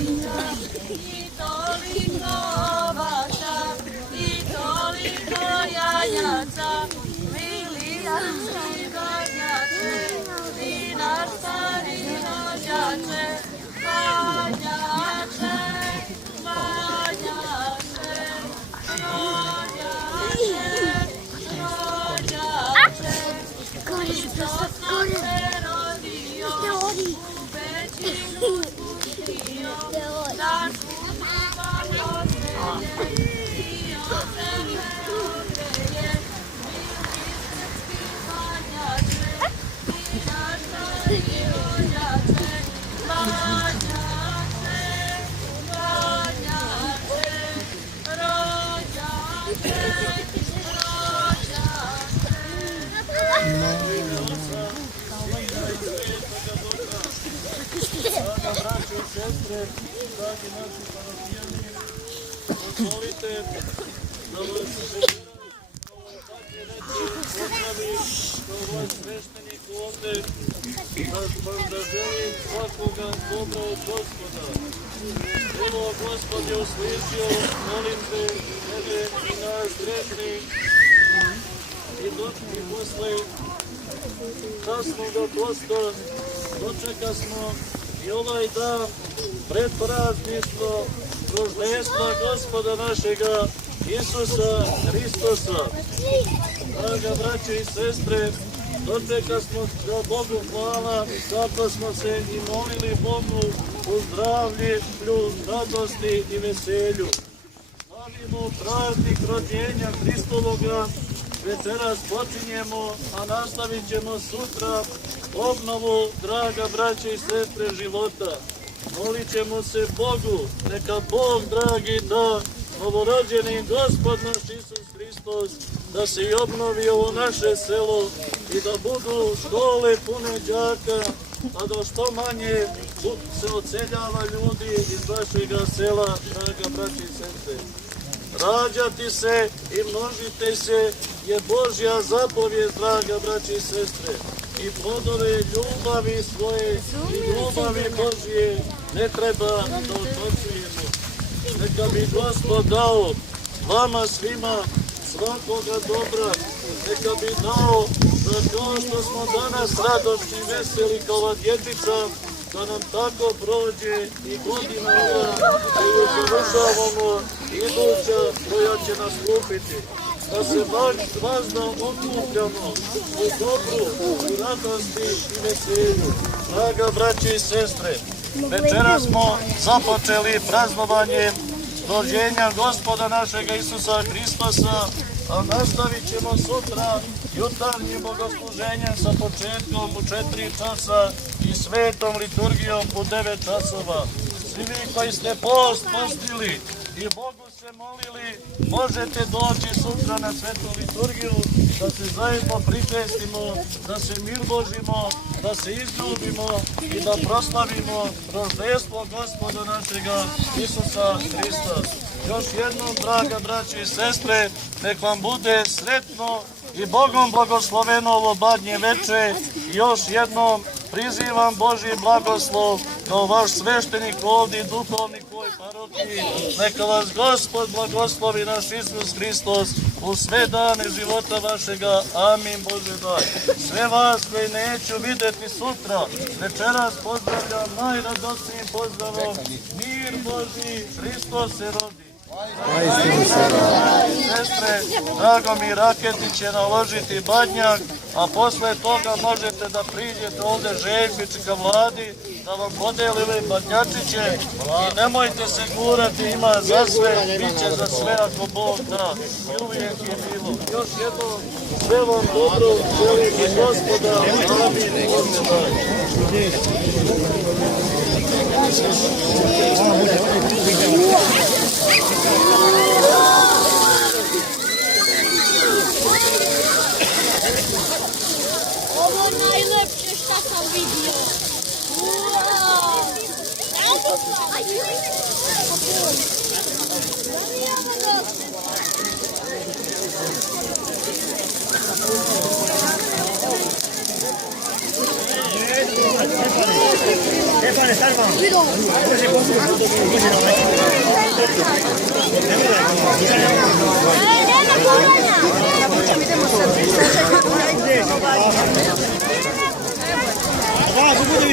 I toliko ovaca, i toliko jajaca, milijanski godnjače, i naš stari rođače, vanjače, vanjače, rođače, Hristos nam se rodio, u pećinu spustio, naš kućima poseje, i od sebe ogreje, milijanski vanjače, i naš stari rođače, vanjače, braće i sestre, dragi naši parafijani, dozvolite da vas zadnje reči pozdravi kao vaš sveštenik ovde, da želim svakoga dobra od Gospoda. Evo, Gospod je uslišio molitve tebe i nas grešnih i posle kasnog posta dočekasmo i ovaj dan pred prazništvo roždestva Gospoda našega Isusa Hristosa. Draga braće i sestre, dočekasmo ga Bogu hvala, zato smo se i molili Bogu u zdravlju, radosti i veselju. Slavimo praznik rođenja Hristovoga, večeras počinjemo, a nastavit ćemo sutra obnovu, draga braće i sestre, života. Molit ćemo se Bogu, neka Bog, dragi, da novorođeni Gospod naš Isus Hristos, da se i obnovi ovo naše selo i da budu škole pune đaka, a da što manje se odseljava ljudi iz vašega sela, draga braće i sestre. Rađati se i množite se je Božja zapovijed, draga braće i sestre. I plodove ljubavi svoje i ljubavi Božje ne treba da odbacujemo. Neka bi Gospod dao vama svima svakoga dobra. Neka bi dao da kao što smo danas radošni i veseli kao ova dječica, da nam tako prođe i godina ova koju završavamo, iduća koja će nastupiti. Da se vazda okupljamo u dobru, u radosti i veselju. Draga braće i sestre, večera smo započeli praznovanje rođenja Gospoda našega Isusa Hristosa, a nastavit ćemo sutra jutarnjim bogosluženjem sa početkom u 4 časa i svetom liturgijom u 9 časova. Svi vi koji ste post postili i Bogu se molili, možete doći sutra na svetu liturgiju, da se zajedno pričestimo, da se milbožimo, da se izljubimo i da proslavimo roždestvo Gospoda našega Isusa Hrista. Još jednom, draga braće i sestre, nek vam bude sretno i Bogom blagosloveno ovo badnje veče. Još jednom prizivam Božji blagoslov kao vaš sveštenik ovdje, duhovnik u ovoj parohiji. Neka vas Gospod blagoslovi, naš Isus Hristos, u sve dane života vašega. Amin, Bože daj. Sve vas koji neću vidjeti sutra, večeras pozdravljam najradosnijim pozdravom. Mir Božji, Hristos se rodi. Sestre, Dragomir Raketić će naložiti badnjak, a posle toga možete da priđete ovde Željpić ka Vladi, da vam podeli ove badnjačiće i nemojte se gurati, ima za sve, bit će za sve ako Bog da. I uvijek je bilo. Još jednom, sve vam dobro, želim i Gospoda. Amin. Bože daj. Ovo najlepše šta sam vidio. Відомо.